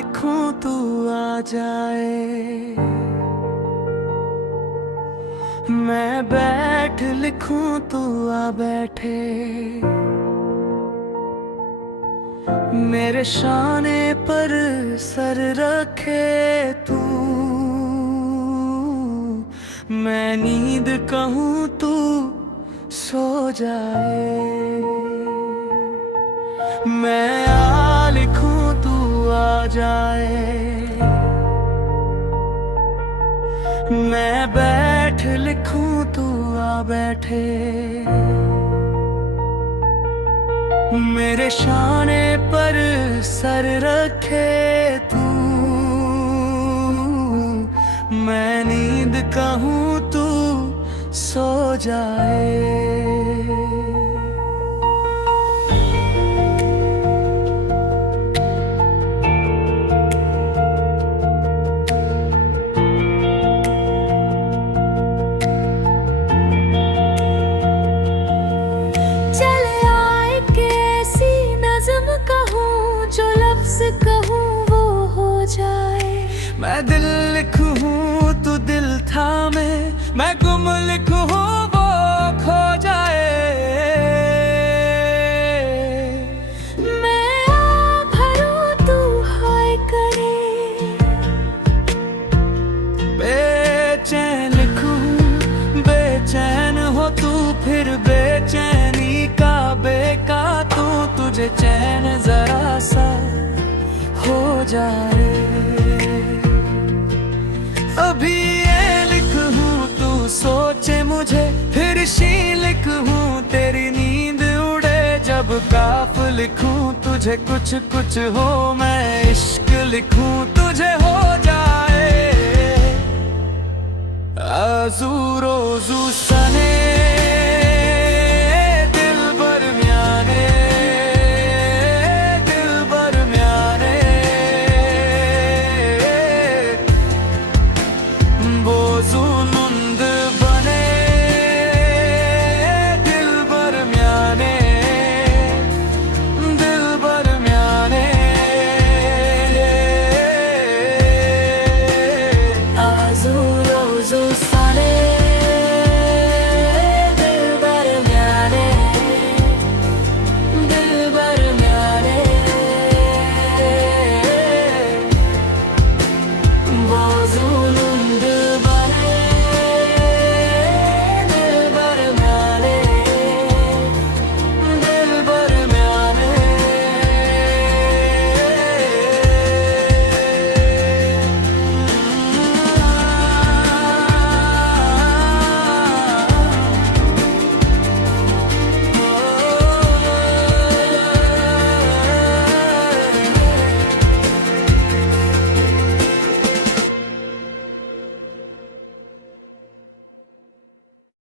लिखूं तू आ जाए, मैं बैठ लिखूं तू आ बैठे, मेरे शाने पर सर रखे तू, मैं नींद कहूँ तू सो जाए, मैं आ लिखूं तू आ जाए, मैं बैठ लिखूं तू आ बैठे, मेरे शाने पर सर रखे तू, मैं नींद कहूँ तू सो जाए। कहूँ वो हो जाए, मैं दिल लिखूं तू दिल थामे, मैं गुम लिखूं वो खो जाए, मैं आ भरूं तू हाय करे, बेचैन लिखूं बेचैन हो तू, फिर बेचैनी का बेका तू, तुझे चैन जरा सा हो जाए, अभी ये लिखूं तू सोचे मुझे, फिर शी लिखूं तेरी नींद उड़े, जब काफ लिखूं तुझे कुछ कुछ हो, मैं इश्क लिखूं तुझे हो जाए, आजू रोजू सने